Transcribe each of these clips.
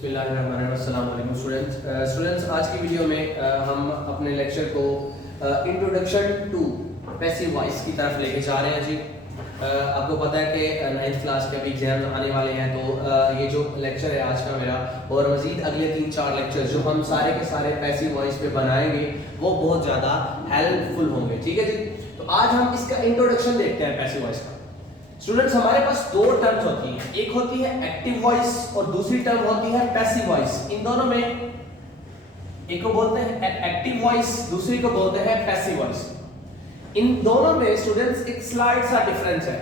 अस्सलामुअलैकुम स्टूडेंट्स, आज की वीडियो में हम अपने लेक्चर को इंट्रोडक्शन टू पैसिव वॉइस की तरफ लेके जा रहे हैं जी। आपको पता है कि 9th क्लास के अभी एग्जाम आने वाले हैं, तो ये जो लेक्चर है आज का मेरा और मज़ीद अगले 3-4 लेक्चर जो हम सारे के सारे पैसिव वॉइस पे बनाएंगे वो बहुत ज़्यादा हेल्पफुल होंगे। ठीक है जी। तो आज हम इसका इंट्रोडक्शन देखते हैं पैसिव वॉइस का। स्टूडेंट्स, हमारे पास दो टर्म्स होती हैं, एक होती है एक्टिव वॉइस और दूसरी टर्म होती है पैसिव वॉइस। इन दोनों में एक को बोलते हैं एक्टिव वॉइस, दूसरी को बोलते हैं पैसिव वॉइस। इन दोनों में स्टूडेंट्स एक स्लाइड सा डिफरेंस है।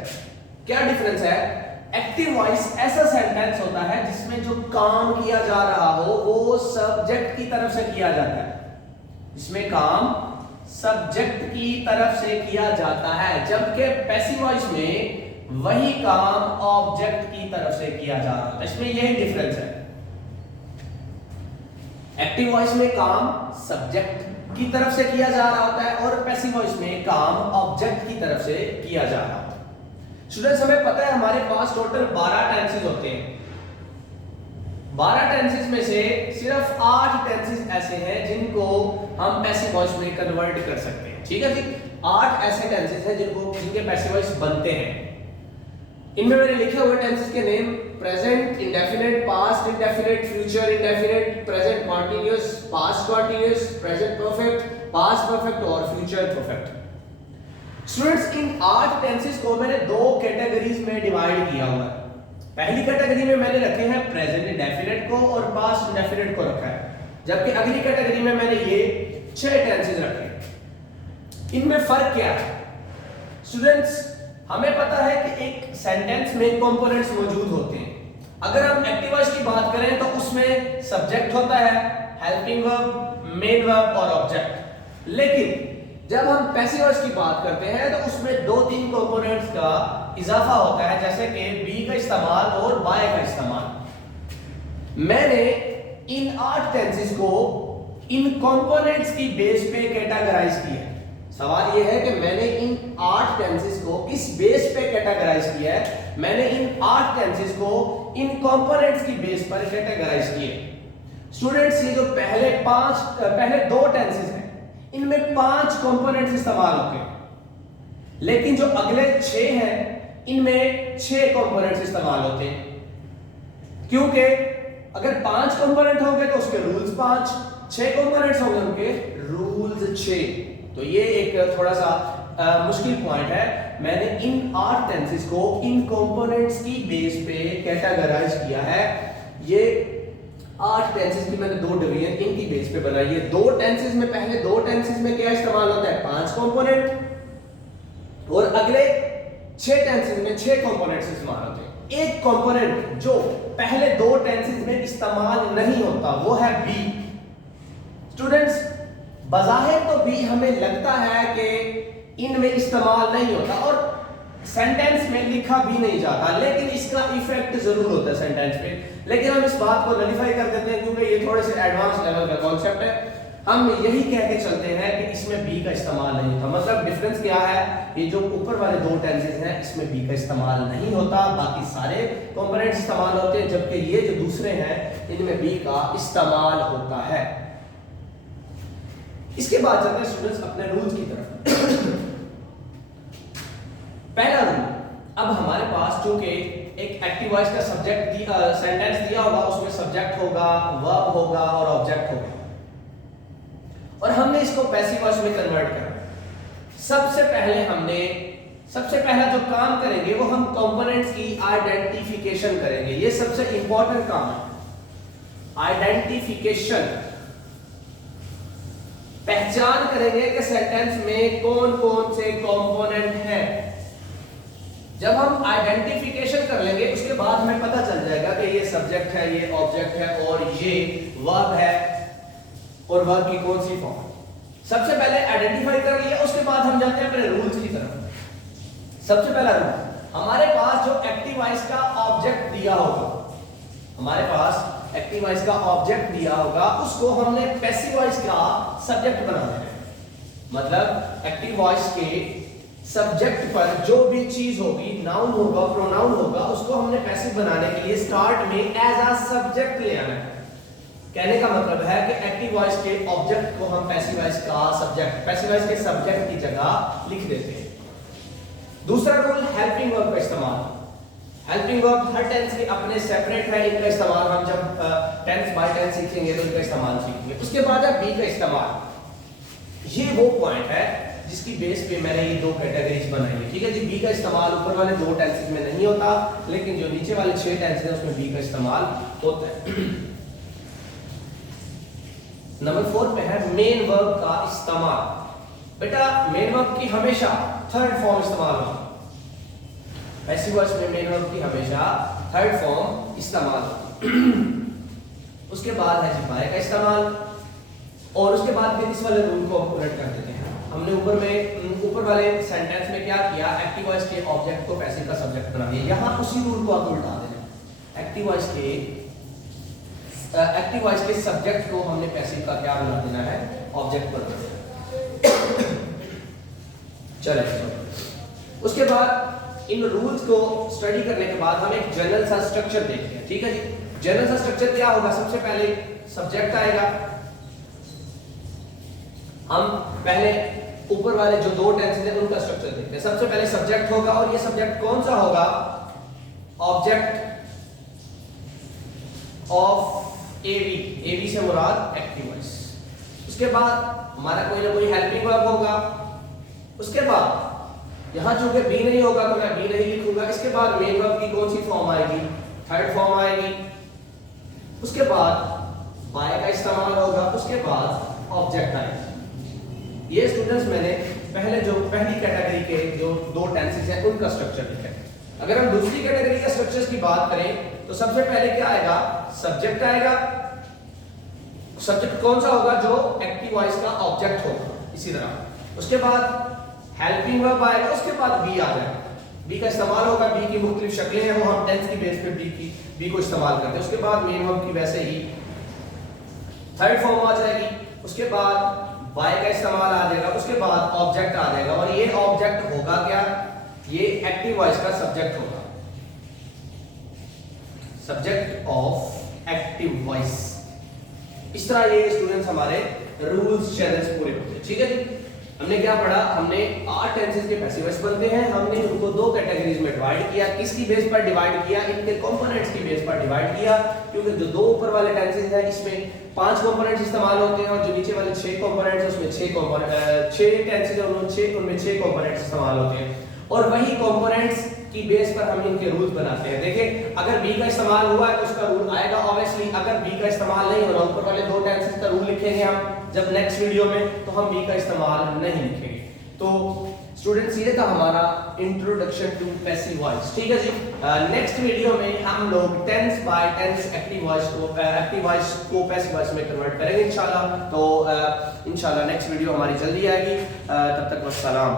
क्या डिफरेंस है? एक्टिव वॉइस ऐसा सेंटेंस होता है जिसमें जो काम किया जा रहा हो वो सब्जेक्ट की तरफ से किया जाता है, जिसमें काम सब्जेक्ट की तरफ से किया जाता है, जबकि पैसिव वॉइस में वही काम ऑब्जेक्ट की तरफ से किया जा रहा है। इसमें यही डिफरेंस है। एक्टिव वॉइस में काम सब्जेक्ट की तरफ से किया जा रहा होता है और पैसिव वॉइस में काम ऑब्जेक्ट की तरफ से किया जा रहा होता है। स्टूडेंट्स, हमें पता है हमारे पास टोटल 12 टेंसेस होते हैं। 12 टेंसेस में से सिर्फ 8 टेंसेस ऐसे हैं जिनको हम पैसिव वॉइस में कन्वर्ट कर सकते हैं। ठीक है जी। 8 ऐसे टेंसेस हैं जिनके पैसिव वॉइस बनते हैं। इनमें मैंने लिखे हुए टेंसेस के name present indefinite, past indefinite, future indefinite, present continuous, past continuous, present perfect, past perfect और फ्यूचर परफेक्ट। स्टूडेंट्स, इन 8 टेंसेस को मैंने 2 कैटेगरीज में डिवाइड किया हुआ है। पहली कैटेगरी में मैंने रखे हैं प्रेजेंट इंडेफिनिट को और पास्ट इंडेफिनिट को रखा है, जबकि अगली कैटेगरी में मैंने ये 6 टेंसेस रखे हैं। इनमें फर्क क्या है? स्टूडेंट्स, हमें पता है कि एक सेंटेंस में कंपोनेंट्स मौजूद होते हैं। अगर हम एक्टिव वॉइस की बात करें तो उसमें सब्जेक्ट होता है, हेल्पिंग वर्ब, मेन वर्ब और ऑब्जेक्ट। लेकिन जब हम पैसिव वॉइस की बात करते हैं तो उसमें 2-3 कंपोनेंट्स का इजाफा होता है, जैसे कि बी का इस्तेमाल और बाय का इस्तेमाल। मैंने इन 8 टेंसेस को इन कंपोनेंट्स की बेस पे कैटेगराइज किया है। सवाल यह है कि मैंने इन 8 टेंसेस को किस बेस पे कैटेगराइज किया है? मैंने इन 8 टेंसेस को इन कंपोनेंट्स की बेस पर कैटेगराइज किए। स्टूडेंट्स, ये जो पहले 2 टेंसेस हैं इनमें 5 कंपोनेंट्स इस्तेमाल होते हैं, लेकिन जो अगले 6 हैं इनमें 6 कंपोनेंट्स इस्तेमाल होते हैं। क्योंकि अगर 5 कंपोनेंट होंगे तो उसके रूल्स 5, 6 कंपोनेंट्स होंगे उनके रूल्स 6। तो ये एक थोड़ा सा मुश्किल पॉइंट है। मैंने इन 8 टेंसेस को इन कंपोनेंट्स की बेस पे कैटेगराइज किया है। ये 8 टेंसेस की मैंने 2 डिवीजन इनकी बेस पे बनाई है। 2 टेंसेस में पहले 2 टेंसेस में क्या इस्तेमाल होता है? 5 कंपोनेंट, और अगले 6 टेंसेस में 6 कंपोनेंट्स इस्तेमाल होते हैं। एक कंपोनेंट जो पहले 2 टेंसेस में इस्तेमाल नहीं होता वो है बी। स्टूडेंट्स, बज़ाहिर तो बी हमें लगता है कि इनमें इस्तेमाल नहीं होता और सेंटेंस में लिखा भी नहीं जाता, लेकिन इसका इफेक्ट जरूर होता है सेंटेंस पे। लेकिन हम इस बात को नलिफाई कर देते हैं क्योंकि ये थोड़े से एडवांस लेवल का कॉन्सेप्ट है। हम यही कह के चलते हैं कि इसमें बी का इस्तेमाल नहीं होता। मतलब डिफरेंस क्या है? ये जो ऊपर वाले 2 टेंसेस हैं इसमें बी का इस्तेमाल नहीं होता, बाकी सारे कंपोनेंट्स इस्तेमाल होते हैं, जबकि ये जो दूसरे हैं इनमें बी का इस्तेमाल होता है। इसके बाद चलते हैं स्टूडेंट्स अपने रूल्स की तरफ। पहला रूल, अब हमारे पास चूंकि एक एक्टिव वॉइस का सब्जेक्ट सेंटेंस दिया होगा, उसमें सब्जेक्ट होगा, वर्ब होगा और ऑब्जेक्ट होगा, और हमने इसको पैसिव वॉइस में कन्वर्ट करना। सबसे पहला जो काम करेंगे वो हम कंपोनेंट्स की आइडेंटिफिकेशन करेंगे। ये सबसे इंपॉर्टेंट काम है, आइडेंटिफिकेशन। पहचान करेंगे कि सेंटेंस में कौन कौन से कंपोनेंट हैं। जब हम आइडेंटिफिकेशन कर लेंगे उसके बाद हमें पता चल जाएगा कि ये सब्जेक्ट है, ये ऑब्जेक्ट है और ये वर्ब है और वर्ब की कौन सी फॉर्म। सबसे पहले आइडेंटिफाई कर लिया, उसके बाद हम जाते हैं अपने रूल्स की तरफ। सबसे पहला रूल, हमारे पास जो एक्टिव वॉइस का ऑब्जेक्ट दिया होगा, हमारे पास एक्टिव वॉइस का ऑब्जेक्ट दिया होगा, उसको हमने पैसिव वॉइस का सब्जेक्ट बना देना है। मतलब एक्टिव वॉइस के सब्जेक्ट पर जो भी चीज होगी, नाउन होगा, प्रोनाउन होगा, उसको हमने पैसिव बनाने के लिए स्टार्ट में एज अ सब्जेक्ट ले आना है। कहने का मतलब है कि एक्टिव वॉइस के ऑब्जेक्ट को हम पैसिव वॉइस का सब्जेक्ट, पैसिव वॉइस के सब्जेक्ट की जगह लिख देते हैं। दूसरा रूल हेल्पिंग वर्ब का इस्तेमाल। हेल्पिंग वर्ब हर टेंस के अपने सेपरेट है, इनका इस्तेमाल हम जब टेंस बाय टेंस सीखेंगे तो इनका इस्तेमाल सीखेंगे। उसके बाद है बी का इस्तेमाल। ये वो पॉइंट है जिसकी बेस पे मैंने ये दो कैटेगरीज बनाई है, ठीक है जी। बी का इस्तेमाल ऊपर वाले दो टेंसेस में नहीं होता, लेकिन जो नीचे वाले 6 टेंसेस हैं उसमें बी का इस्तेमाल होता है। नंबर 4 पे है मेन वर्ब का इस्तेमाल। बेटा मेन वर्ब की हमेशा थर्ड फॉर्म इस्तेमाल होगी। पैसिव वॉइस में मेन वर्ब की हमेशा थर्ड फॉर्म इस्तेमाल होगी। उसके बाद है जी बाय का इस्तेमाल, और उसके बाद फिर इस वाले रूल को हम उलट कर देते हैं। हमने ऊपर वाले सेंटेंस में क्या किया, एक्टिव वॉइस के ऑब्जेक्ट को पैसिव का सब्जेक्ट बना दिया। यहाँ उसी रूल को आप उल्टा देना। एक्टिव वॉइस के सब्जेक्ट को हमने पैसिव का क्या बना देना है, ऑब्जेक्ट बना देना। चलिए उसके बाद इन रूल्स को स्टडी करने के बाद हम एक जनरल सा स्ट्रक्चर देखते हैं, ठीक है जी। जनरल सा स्ट्रक्चर क्या होगा, सबसे पहले सब्जेक्ट आएगा। हम पहले ऊपर वाले जो दो टेंसेस हैं उनका स्ट्रक्चर देखते हैं। सबसे पहले सब्जेक्ट होगा, और ये सब्जेक्ट कौन सा होगा, ऑब्जेक्ट ऑफ एवी। एवी से मुराद एक्टिव वॉइस। उसके बाद हमारा कोई ना कोई हेल्पिंग वर्ब होगा। उसके बाद यहां चूंकि बी नहीं होगा तो मैं बी नहीं लिखूंगा। इसके बाद मेन वर्ब की कौन सी फॉर्म आएगी, थर्ड फॉर्म आएगी। उसके बाद बाय का इस्तेमाल होगा। उसके बाद ऑब्जेक्ट आएगा। ये स्टूडेंट्स मैंने पहली कैटेगरी के जो दो टेंसेस हैं उनका स्ट्रक्चर लिखा है। अगर हम दूसरी कैटेगरी के स्ट्रक्चर्स की बात करें तो सबसे पहले क्या आएगा, सब्जेक्ट आएगा। सब्जेक्ट कौन सा होगा, जो एक्टिव वॉइस का ऑब्जेक्ट होगा। इसी तरह उसके बाद हेल्पिंग वर्ब आएगा। उसके बाद बी आ जाएगा। बी का इस्तेमाल होगा। बी की मुख्तलिफ शक्लें हैं, वो हम टेंस की बेस पे बी को इस्तेमाल करते हैं। उसके बाद मेन वर्ब की वैसे ही थर्ड फॉर्म आ जाएगी। उसके बाद बाय का इस्तेमाल आ जाएगा। उसके बाद ऑब्जेक्ट आ जाएगा, और ये ऑब्जेक्ट होगा क्या, ये एक्टिव वॉइस का सब्जेक्ट होगा, सब्जेक्ट ऑफ एक्टिव वॉइस। इस तरह ये स्टूडेंट्स हमारे रूल्स चैनल्स पूरे होते हैं, ठीक है जी। हमने क्या पढ़ा, हमने 8 टेंसेस के पैसिव वॉइस बनते हैं। हमने उनको दो कैटेगरीज में डिवाइड किया। किसकी बेस पर डिवाइड किया, इनके कंपोनेंट्स की बेस पर डिवाइड किया, क्योंकि जो दो ऊपर वाले टेंसेस हैं इसमें 5 कंपोनेंट्स इस्तेमाल होते हैं, और जो नीचे वाले 6 कंपोनेंट्स हैं उसमें 6 टेंसेस हैं उनमें 6 कंपोनेंट्स इस्तेमाल होते हैं। और वही कंपोनेंट्स की बेस पर हम इनके रूल्स बनाते हैं। देखिए अगर बी का इस्तेमाल हुआ है तो उसका रूल आएगा ऑब्वियसली। अगर बी का इस्तेमाल नहीं हो रहा, ऊपर वाले दो टेंसेस का रूल लिखेंगे हम जब नेक्स्ट वीडियो में, तो हम बी का इस्तेमाल नहीं लिखेंगे। तो स्टूडेंट्स ये था हमारा इंट्रोडक्शन टू पैसिव वॉइस, ठीक है जी। नेक्स्ट वीडियो में हम लोग tense by tense active voice को पैसिव वॉइस में कन्वर्ट करेंगे इंशाल्लाह। तो इंशाल्लाह नेक्स्ट वीडियो हमारी जल्दी आएगी। तब तक वस्सलाम।